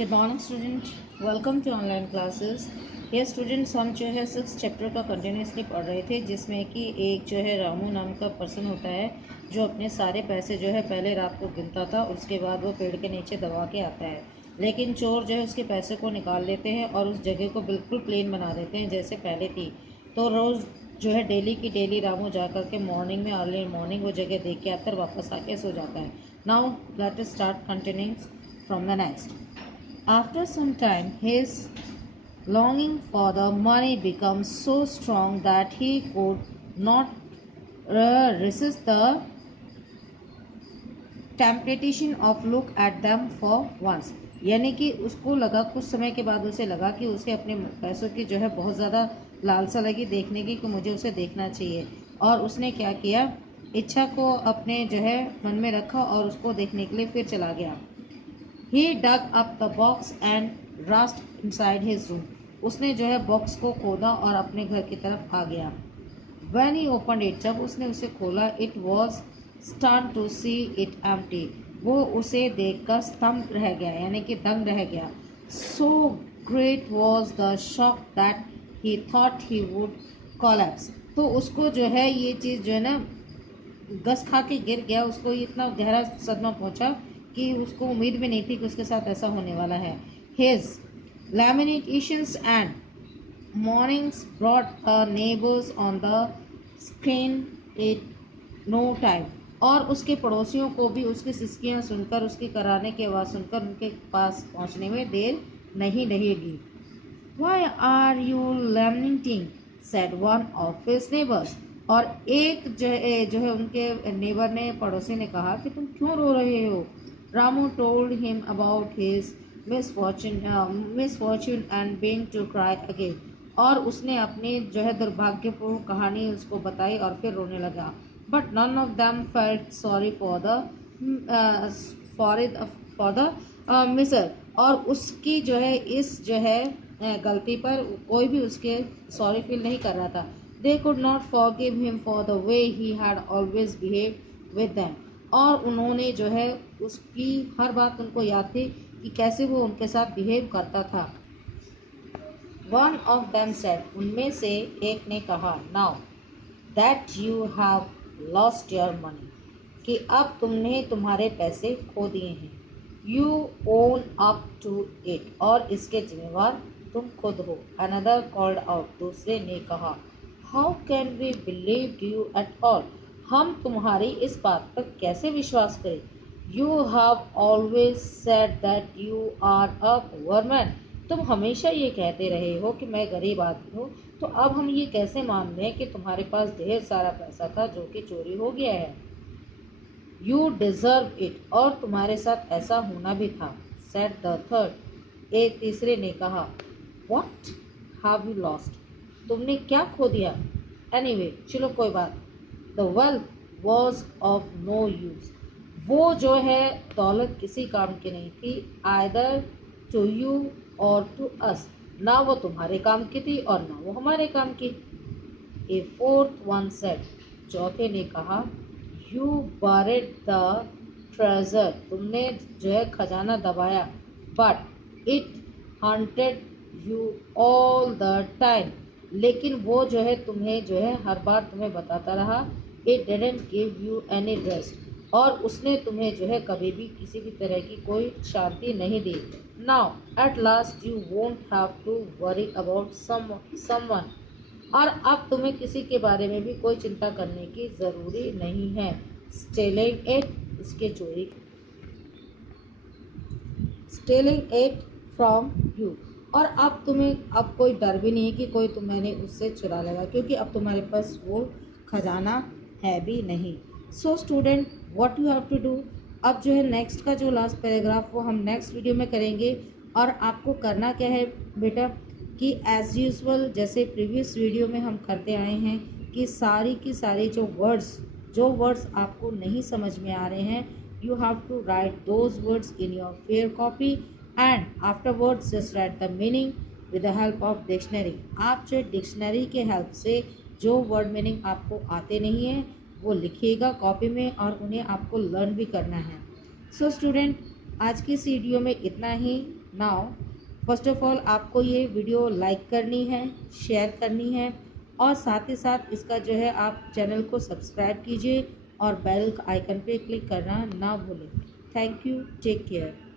Good morning student, welcome to online classes. ये students हम जो है 6 चैप्टर का कंटिन्यूसली पढ़ रहे थे, जिसमें कि एक जो है रामू नाम का पर्सन होता है जो अपने सारे पैसे जो है पहले रात को गिनता था, उसके बाद वो पेड़ के नीचे दबा के आता है। लेकिन चोर जो है उसके पैसे को निकाल लेते हैं और उस जगह को बिल्कुल प्लेन बना देते हैं जैसे पहले थी। तो रोज़ जो है डेली की डेली रामू जा कर के मॉर्निंग में अर्ली मॉर्निंग वो जगह देख के आकर वापस आके सो जाता है। Now let us start continuing from the next. After some time, his longing for the money becomes so strong that he could not resist the temptation of look at them for once। यानी कि उसको लगा, कुछ समय के बाद उसे लगा कि उसे अपने पैसों की जो है बहुत ज़्यादा लालसा लगी देखने की, कि मुझे उसे देखना चाहिए। और उसने क्या किया, इच्छा को अपने जो है मन में रखा और उसको देखने के लिए फिर चला गया। He dug up the box and rushed inside his room। उसने जो है बॉक्स को खोदा और अपने घर की तरफ आ गया। When he opened it, जब उसने उसे खोला, it was stunned to see it empty। वो उसे देखकर स्तंभ रह गया, यानी कि दंग रह गया। So great was the shock that he thought he would collapse। तो उसको जो है ये चीज़ जो है ना गस खा के गिर गया। उसको इतना गहरा सदमा पहुंचा कि उसको उम्मीद भी नहीं थी कि उसके साथ ऐसा होने वाला है। His lamentations and mournings brought the neighbors on the screen in no time। और उसके पड़ोसियों को भी उसकी सिसकियां सुनकर, उसकी कराने की आवाज़ सुनकर उनके पास पहुंचने में देर नहीं लगेगी। Why are you lamenting? said one of his neighbors। और एक जो है उनके नेबर ने, पड़ोसी ने कहा कि तुम क्यों रो रहे हो। Ramu told him about his misfortune and began to cry again। और उसने अपनी जो है दुर्भाग्यपूर्ण कहानी उसको बताई और फिर रोने लगा। But none of them felt sorry for the miser। और उसकी जो है इस जो है गलती पर कोई भी उसके सॉरी फील नहीं कर रहा था। They could not forgive him for the way he had always behaved with them। और उन्होंने जो है उसकी हर बात उनको याद थी कि कैसे वो उनके साथ बिहेव करता था। One of them said, उनमें से एक ने कहा, Now that you have lost your money, कि अब तुमने तुम्हारे पैसे खो दिए हैं। You own up to it, और इसके जिम्मेवार तुम खुद हो। Another called out, दूसरे ने कहा, How can we believe you at all? हम तुम्हारी इस बात पर कैसे विश्वास करें। You have always said that you are a poor man। तुम हमेशा ये कहते रहे हो कि मैं गरीब आदमी हूँ, तो अब हम ये कैसे मान लें कि तुम्हारे पास ढेर सारा पैसा था जो कि चोरी हो गया है। You deserve it, और तुम्हारे साथ ऐसा होना भी था। Said the third, एक तीसरे ने कहा, What have you lost? तुमने क्या खो दिया। Anyway, चलो कोई बात। The wealth was of no use। वो जो है दौलत किसी काम की नहीं थी। Either to you or to us। ना वो तुम्हारे काम की थी और ना वो हमारे काम की। A fourth one said, चौथे ने कहा, You buried the treasure। तुमने जो है खजाना दबाया। But it haunted you all the time। लेकिन वो जो है तुम्हें जो है हर बार तुम्हें बताता रहा। It didn't give you any rest। और उसने तुम्हें जो है कभी भी किसी भी तरह की कोई शांति नहीं दी। Now at last you won't have to worry about someone। और अब तुम्हें किसी के बारे में भी कोई चिंता करने की ज़रूरी नहीं है। स्टेलिंग इट, इसके चोरी, स्टेलिंग इट फ्रॉम यू। और अब तुम्हें अब कोई डर भी नहीं है कि कोई तुम्हें उससे चुरा लेगा, क्योंकि अब तुम्हारे पास वो खजाना है भी नहीं। So student, what you have to do, अब जो है नेक्स्ट का जो लास्ट पैराग्राफ वो हम नेक्स्ट वीडियो में करेंगे। और आपको करना क्या है बेटा, कि एज़ यूजुअल जैसे प्रीवियस वीडियो में हम करते आए हैं कि सारी की सारी जो वर्ड्स आपको नहीं समझ में आ रहे हैं, you have to write those words in your fair copy and afterwards just write the meaning with the help of dictionary। आप जो डिक्शनरी के हेल्प से जो वर्ड मीनिंग आपको आते नहीं है वो लिखिएगा कॉपी में, और उन्हें आपको लर्न भी करना है। सो स्टूडेंट, आज की इस वीडियो में इतना ही। नाउ फर्स्ट ऑफ ऑल आपको ये वीडियो लाइक करनी है, शेयर करनी है और साथ ही साथ इसका जो है आप चैनल को सब्सक्राइब कीजिए और बेल आइकन पे क्लिक करना ना भूलें। Thank you, take care.